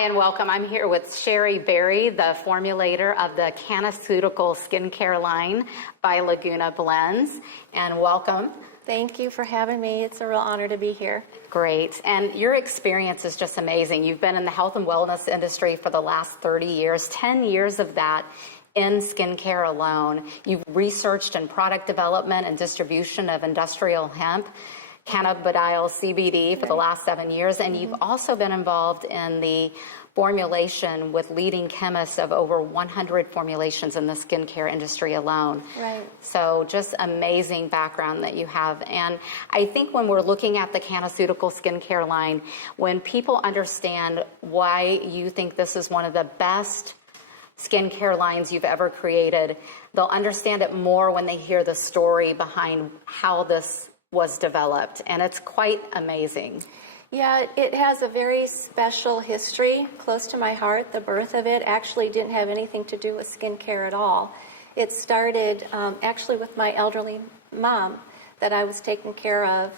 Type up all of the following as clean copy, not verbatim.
Hi and welcome. I'm here with Sheri Berry, the formulator of the Cannaceuticals Skin Care Line by Laguna Blends. And welcome. Thank you for having me. It's a real honor to be here. Great. And your experience is just amazing. You've been in the health and wellness industry for the last 30 years, 10 years of that in skincare alone. You've researched in product development and distribution of industrial hemp, cannabidiol CBD for the last 7 years, and you've also been involved in the formulation with leading chemists of over 100 formulations in the skincare industry alone. Right. So just amazing background that you have. And I think when we're looking at the Cannaceuticals Skin Care Line, when people understand why you think this is one of the best skincare lines you've ever created, they'll understand it more when they hear the story behind how this was developed, and it's quite amazing. Yeah, it has a very special history close to my heart. The birth of it actually didn't have anything to do with skincare at all. It started actually with my elderly mom that I was taking care of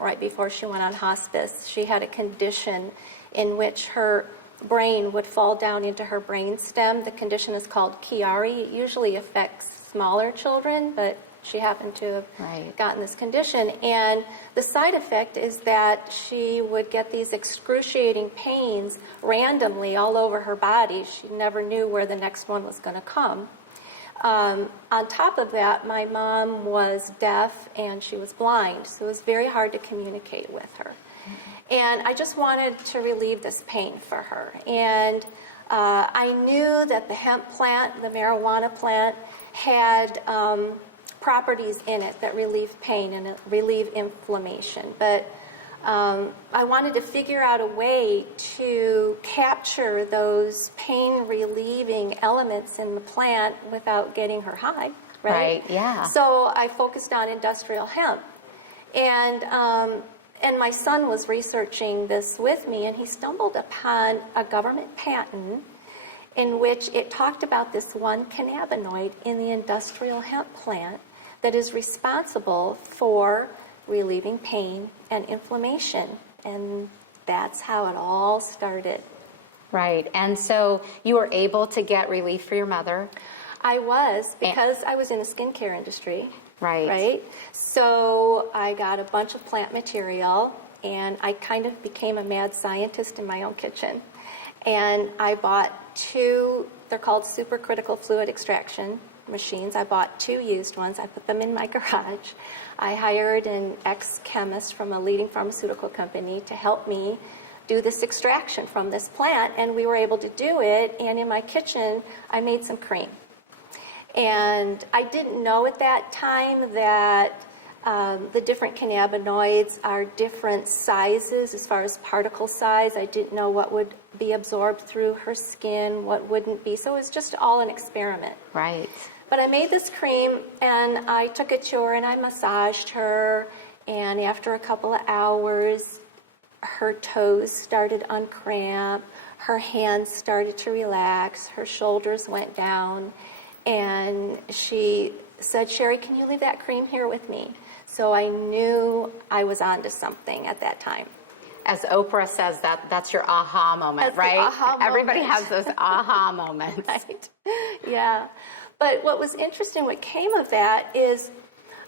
right before she went on hospice. She had a condition in which her brain would fall down into her brain stem. The condition is called Chiari. It usually affects smaller children, but she happened to have gotten this condition. And the side effect is that she would get these excruciating pains randomly all over her body. She never knew where the next one was going to come. On top of that, my mom was deaf and she was blind, so it was very hard to communicate with her. And I just wanted to relieve this pain for her. And I knew that the hemp plant, the marijuana plant, had properties in it that relieve pain and relieve inflammation. But I wanted to figure out a way to capture those pain-relieving elements in the plant without getting her high, right? Yeah. So I focused on industrial hemp. And my son was researching this with me, and he stumbled upon a government patent in which it talked about this one cannabinoid in the industrial hemp plant that is responsible for relieving pain and inflammation. And that's how it all started. Right. And so you were able to get relief for your mother? I was, because I was in the skincare industry. Right. So I got a bunch of plant material, and I kind of became a mad scientist in my own kitchen. And I bought two, they're called supercritical fluid extraction machines. I bought two used ones. I put them in my garage. I hired an ex-chemist from a leading pharmaceutical company to help me do this extraction from this plant, and we were able to do it. And in my kitchen, I made some cream. And I didn't know at that time that the different cannabinoids are different sizes as far as particle size. I didn't know what would be absorbed through her skin, what wouldn't be. So it was just all an experiment. Right. But I made this cream, and I took it to her, and I massaged her. And after a couple of hours, her toes started to uncramp, her hands started to relax, her shoulders went down. And she said, "Sheri, can you leave that cream here with me?" So I knew I was onto something at that time. As Oprah says, that's your aha moment, right? Aha Everybody moment. has those aha moments. Right. Yeah. But what was interesting, what came of that is,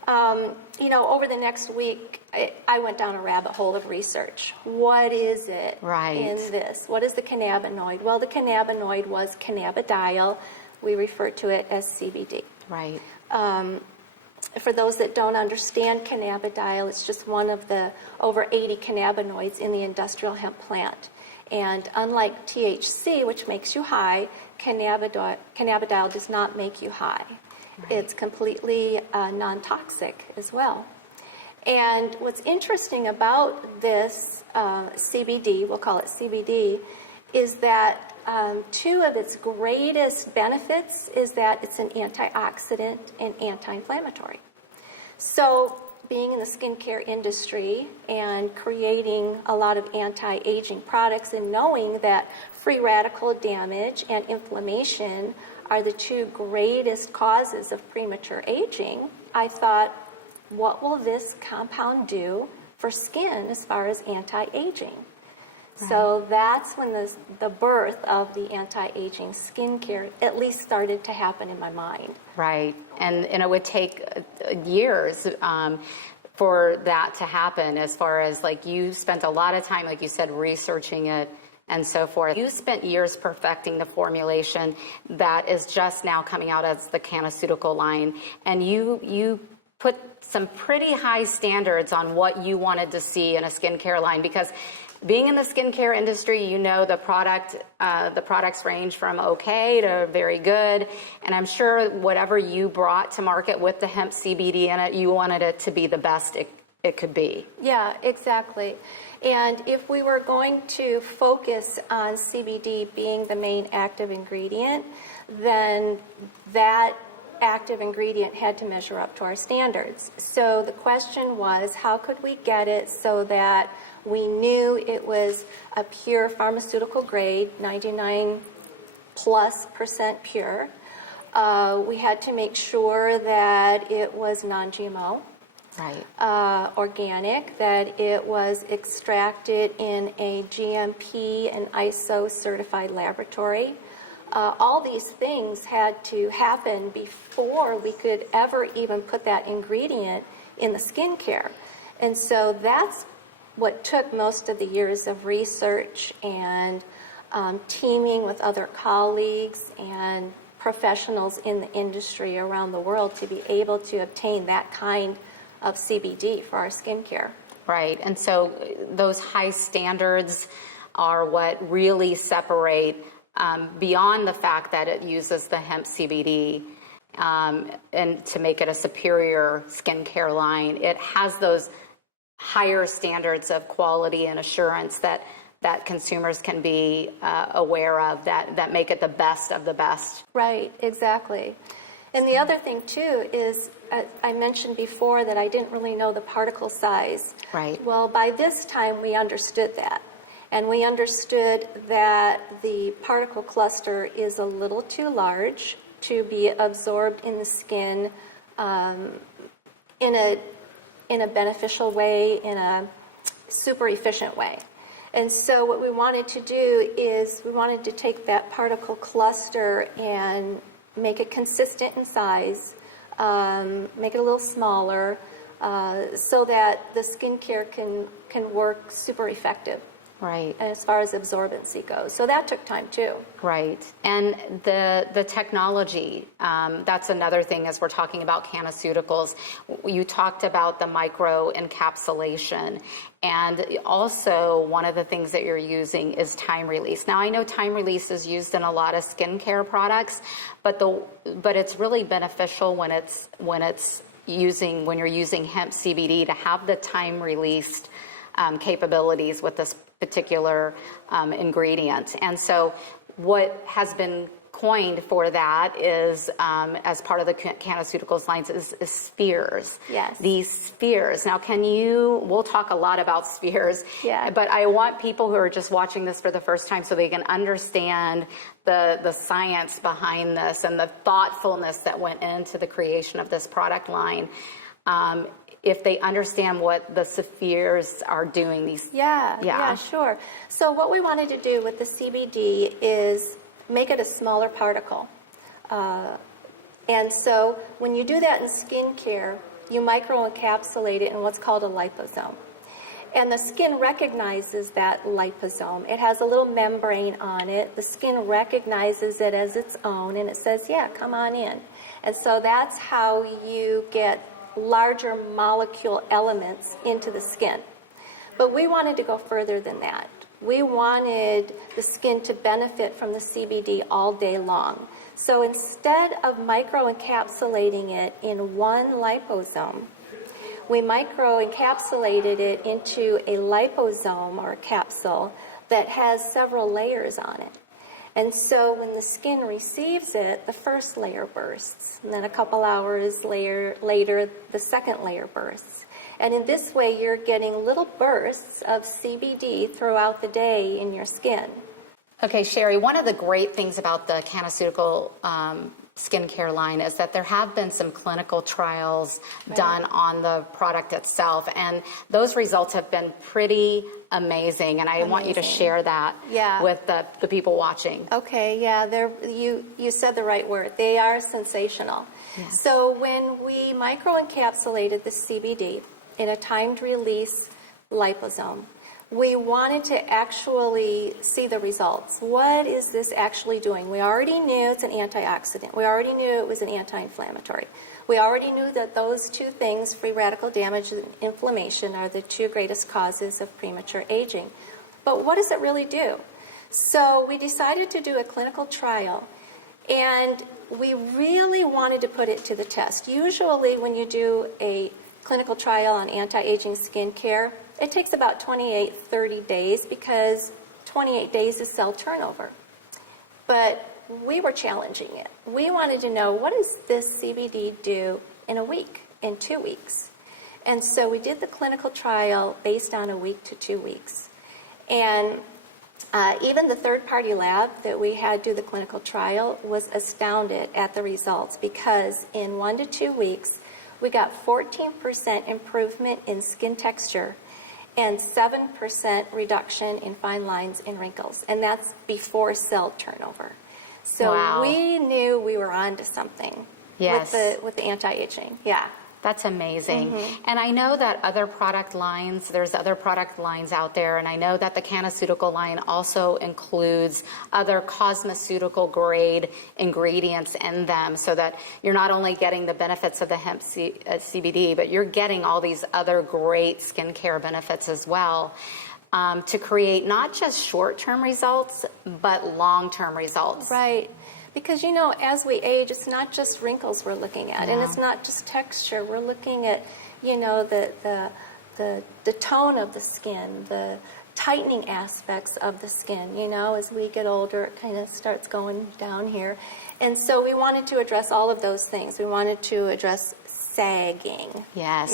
over the next week, I went down a rabbit hole of research. What is it in this? What is the cannabinoid? Well, the cannabinoid was cannabidiol. We refer to it as CBD. Right. For those that don't understand cannabidiol, it's just one of the over 80 cannabinoids in the industrial hemp plant. And unlike THC, which makes you high, cannabidiol does not make you high. Right. It's completely non-toxic as well. And what's interesting about this CBD, we'll call it CBD, is that two of its greatest benefits is that it's an antioxidant and anti-inflammatory. So being in the skincare industry and creating a lot of anti-aging products and knowing that free radical damage and inflammation are the two greatest causes of premature aging, I thought, what will this compound do for skin as far as anti-aging? So that's when the birth of the anti-aging skincare at least started to happen in my mind. Right. And it would take years for that to happen, as far as like you spent a lot of time, like you said, researching it and so forth. You spent years perfecting the formulation that is just now coming out as the Cannaceutical line. And you put some pretty high standards on what you wanted to see in a skincare line, because being in the skincare industry, you know the products range from okay to very good. And I'm sure whatever you brought to market with the hemp CBD in it, you wanted it to be the best it could be. Yeah, exactly. And if we were going to focus on CBD being the main active ingredient, then that active ingredient had to measure up to our standards. So the question was, how could we get it so that we knew it was a pure pharmaceutical grade, 99+% pure. We had to make sure that it was non-GMO, right, organic, that it was extracted in a GMP and ISO certified laboratory. All these things had to happen before we could ever even put that ingredient in the skincare. And so that's what took most of the years of research and teaming with other colleagues and professionals in the industry around the world to be able to obtain that kind of CBD for our skincare. right. And so those high standards are what really separate, beyond the fact that it uses the hemp CBD, and to make it a superior skincare line, it has those higher standards of quality and assurance that consumers can be aware of, that make it the best of the best. Right, exactly. And the other thing too is, I mentioned before that I didn't really know the particle size. Right. Well, by this time we understood that. And we understood that the particle cluster is a little too large to be absorbed in the skin in a beneficial way, in a super efficient way. And so what we wanted to do is we wanted to take that particle cluster and make it consistent in size, make it a little smaller, so that the skincare can work super effective. Right. As far as absorbency goes. So that took time too. Right. And the technology, that's another thing as we're talking about Cannaceuticals. You talked about the micro encapsulation. And also one of the things that you're using is time release. Now I know time release is used in a lot of skincare products, but it's really beneficial when you're using hemp CBD to have the time released capabilities with this particular ingredient. And so what has been coined for that is, as part of the Cannaceuticals lines, is spheres. Yes. These spheres. Now, we'll talk a lot about spheres, yeah. But I want people who are just watching this for the first time so they can understand the science behind this and the thoughtfulness that went into the creation of this product line. If they understand what the spheres are doing. Yeah, sure. So what we wanted to do with the CBD is make it a smaller particle. And so when you do that in skincare, you microencapsulate it in what's called a liposome. And the skin recognizes that liposome. It has a little membrane on it. The skin recognizes it as its own, and it says, yeah, come on in. And so that's how you get larger molecule elements into the skin. But we wanted to go further than that. We wanted the skin to benefit from the CBD all day long. So instead of microencapsulating it in one liposome, we microencapsulated it into a liposome or a capsule that has several layers on it. And so when the skin receives it, the first layer bursts. And then a couple hours later, the second layer bursts. And in this way, you're getting little bursts of CBD throughout the day in your skin. Okay, Sheri, one of the great things about the Cannaceutical skincare line is that there have been some clinical trials done on the product itself, and those results have been pretty amazing. And I want you to share that with the people watching. Okay, yeah, you said the right word. They are sensational. Yes. So when we microencapsulated the CBD in a timed release liposome, we wanted to actually see the results. What is this actually doing? We already knew it's an antioxidant. We already knew it was an anti-inflammatory. We already knew that those two things, free radical damage and inflammation, are the two greatest causes of premature aging. But what does it really do? So we decided to do a clinical trial, and we really wanted to put it to the test. Usually when you do a clinical trial on anti-aging skincare, it takes about 28-30 days because 28 days is cell turnover. But we were challenging it. We wanted to know, what does this CBD do in a week, in 2 weeks? And so we did the clinical trial based on a week to 2 weeks. And even the third-party lab that we had do the clinical trial was astounded at the results, because in 1 to 2 weeks, we got 14% improvement in skin texture and 7% reduction in fine lines and wrinkles. And that's before cell turnover. So we knew we were onto something with the anti-aging. Yeah. That's amazing. And I know that there's other product lines out there, and I know that the Cannaceutical line also includes other cosmeceutical grade ingredients in them, so that you're not only getting the benefits of the hemp CBD, but you're getting all these other great skincare benefits as well, to create not just short-term results, but long-term results. Right. Because, as we age, it's not just wrinkles we're looking at, and it's not just texture. We're looking at, the tone of the skin, the tightening aspects of the skin. As we get older, it kind of starts going down here. And so we wanted to address all of those things. We wanted to address sagging. Yes.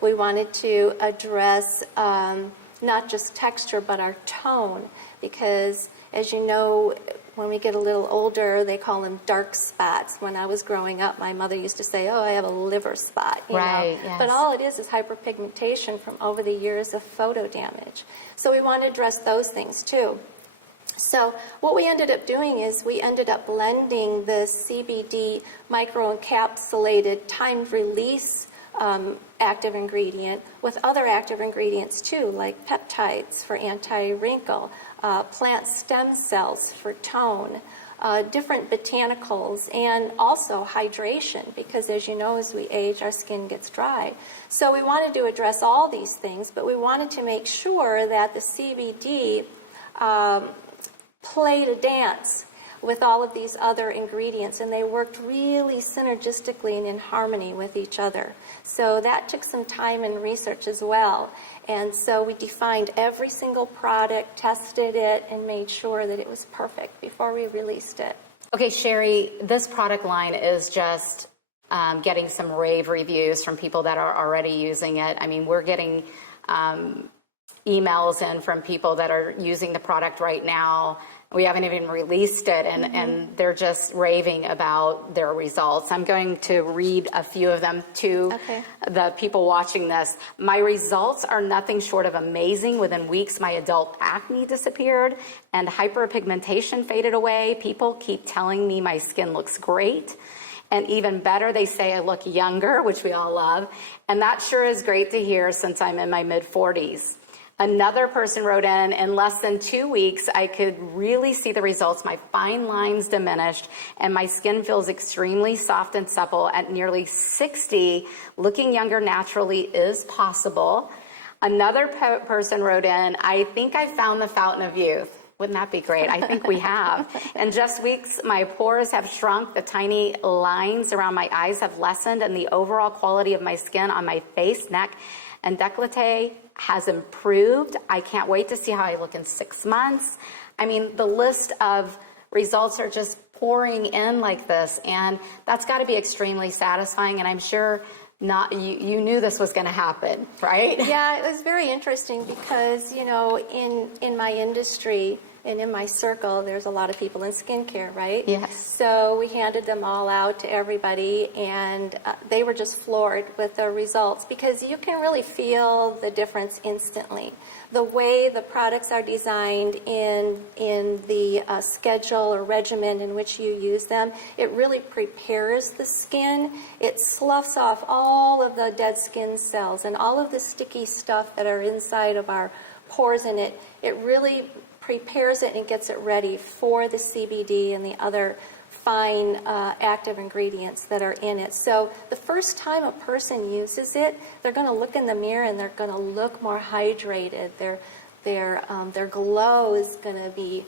We wanted to address not just texture, but our tone, because, as you know, when we get a little older, they call them dark spots. When I was growing up, my mother used to say, "Oh, I have a liver spot," you know. Yes. But all it is hyperpigmentation from over the years of photo damage. So we want to address those things too. So what we ended up doing is we ended up blending the CBD microencapsulated timed release active ingredient with other active ingredients too, like peptides for anti-wrinkle, plant stem cells for tone, different botanicals, and also hydration, because as you know, as we age, our skin gets dry. So we wanted to address all these things, but we wanted to make sure that the CBD played a dance with all of these other ingredients, and they worked really synergistically and in harmony with each other. So that took some time and research as well. And so we defined every single product, tested it, and made sure that it was perfect before we released it. Okay, Sheri, this product line is just getting some rave reviews from people that are already using it. I mean, we're getting emails in from people that are using the product right now. We haven't even released it, and they're just raving about their results. I'm going to read a few of them to the people watching this. My results are nothing short of amazing. Within weeks, my adult acne disappeared and hyperpigmentation faded away. People keep telling me my skin looks great. And even better, they say I look younger, which we all love. And that sure is great to hear since I'm in my mid-40s. Another person wrote in less than 2 weeks, I could really see the results. My fine lines diminished, and my skin feels extremely soft and supple. At nearly 60, looking younger naturally is possible. Another person wrote in, I think I found the fountain of youth. Wouldn't that be great? I think we have. In just weeks, my pores have shrunk, the tiny lines around my eyes have lessened, and the overall quality of my skin on my face, neck, and décolleté has improved. I can't wait to see how I look in 6 months. I mean, the list of results are just pouring in like this, and that's got to be extremely satisfying, and I'm sure you knew this was going to happen, right? Yeah, it was very interesting because, in my industry, And in my circle, there's a lot of people in skincare, right? Yes. So we handed them all out to everybody, and they were just floored with the results because you can really feel the difference instantly. The way the products are designed in the schedule or regimen in which you use them, it really prepares the skin. It sloughs off all of the dead skin cells and all of the sticky stuff that are inside of our pores, and it really prepares it and gets it ready for the CBD and the other fine active ingredients that are in it. So the first time a person uses it, they're going to look in the mirror and they're going to look more hydrated. Their glow is going to be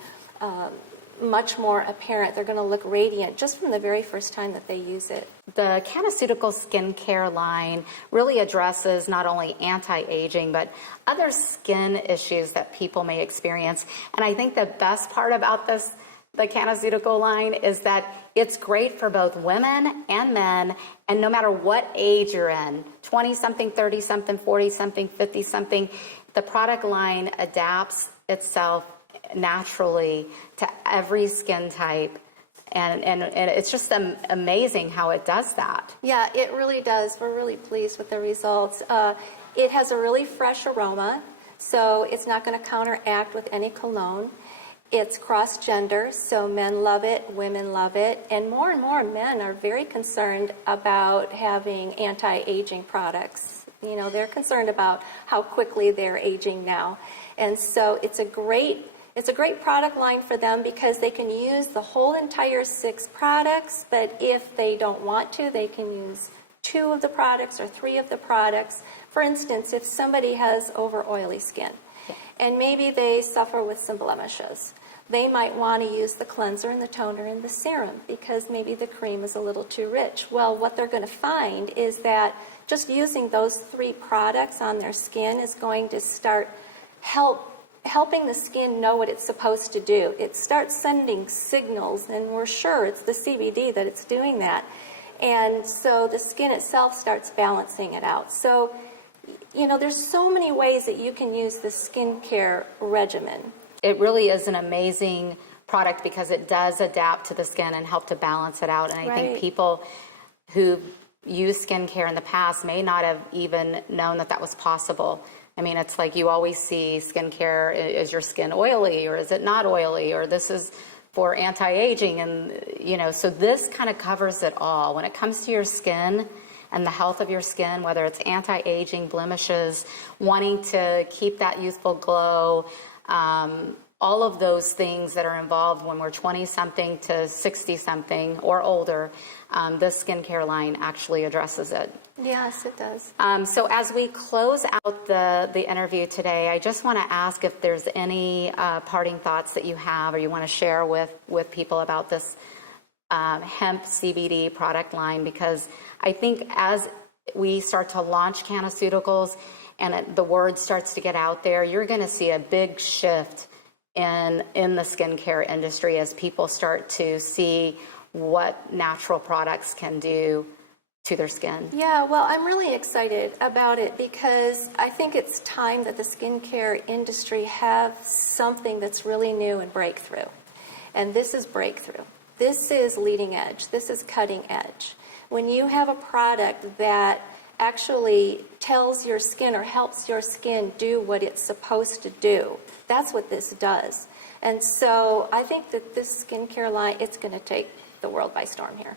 much more apparent. They're going to look radiant just from the very first time that they use it. The Cannaceuticals Skin Care line really addresses not only anti-aging, but other skin issues that people may experience. And I think the best part about the Cannaceutical line is that it's great for both women and men, and no matter what age you're in, 20-something, 30-something, 40-something, 50-something, the product line adapts itself naturally to every skin type. And it's just amazing how it does that. Yeah, it really does. We're really pleased with the results. It has a really fresh aroma, so it's not going to counteract with any cologne. It's cross-gender, so men love it, women love it, and more men are very concerned about having anti-aging products. You know, they're concerned about how quickly they're aging now. And so it's a great product line for them because they can use the whole entire 6 products, but if they don't want to, they can use 2 of the products or 3 of the products. For instance, if somebody has over oily skin and maybe they suffer with some blemishes, they might want to use the cleanser and the toner and the serum because maybe the cream is a little too rich. Well, what they're going to find is that just using those 3 products on their skin is going to start helping the skin know what it's supposed to do. It starts sending signals, and we're sure it's the CBD that it's doing that. And so the skin itself starts balancing it out. So, you know, there's so many ways that you can use the skincare regimen. It really is an amazing product because it does adapt to the skin and help to balance it out. And I think people who used skincare in the past may not have even known that that was possible. I mean, it's like you always see skincare, is your skin oily or is it not oily, or this is for anti-aging, and you know, so this kind of covers it all. When it comes to your skin and the health of your skin, whether it's anti-aging, blemishes, wanting to keep that youthful glow, all of those things that are involved when we're 20-something to 60-something or older, this skincare line actually addresses it. Yes, it does. So as we close out the interview today, I just want to ask if there's any parting thoughts that you have or you want to share with people about this hemp CBD product line, because I think as we start to launch Cannaceuticals and the word starts to get out there, you're going to see a big shift in the skincare industry as people start to see what natural products can do to their skin. Yeah, well, I'm really excited about it because I think it's time that the skincare industry have something that's really new and breakthrough. And this is breakthrough. This is leading edge. This is cutting edge. When you have a product that actually tells your skin or helps your skin do what it's supposed to do, that's what this does. And so I think that this skincare line, it's going to take the world by storm here.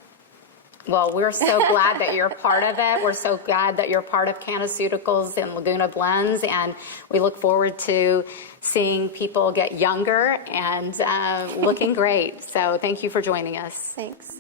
Well, we're so glad that you're part of it. We're so glad that you're part of Cannaceuticals and Laguna Blends, and we look forward to seeing people get younger and looking great. So thank you for joining us. Thanks.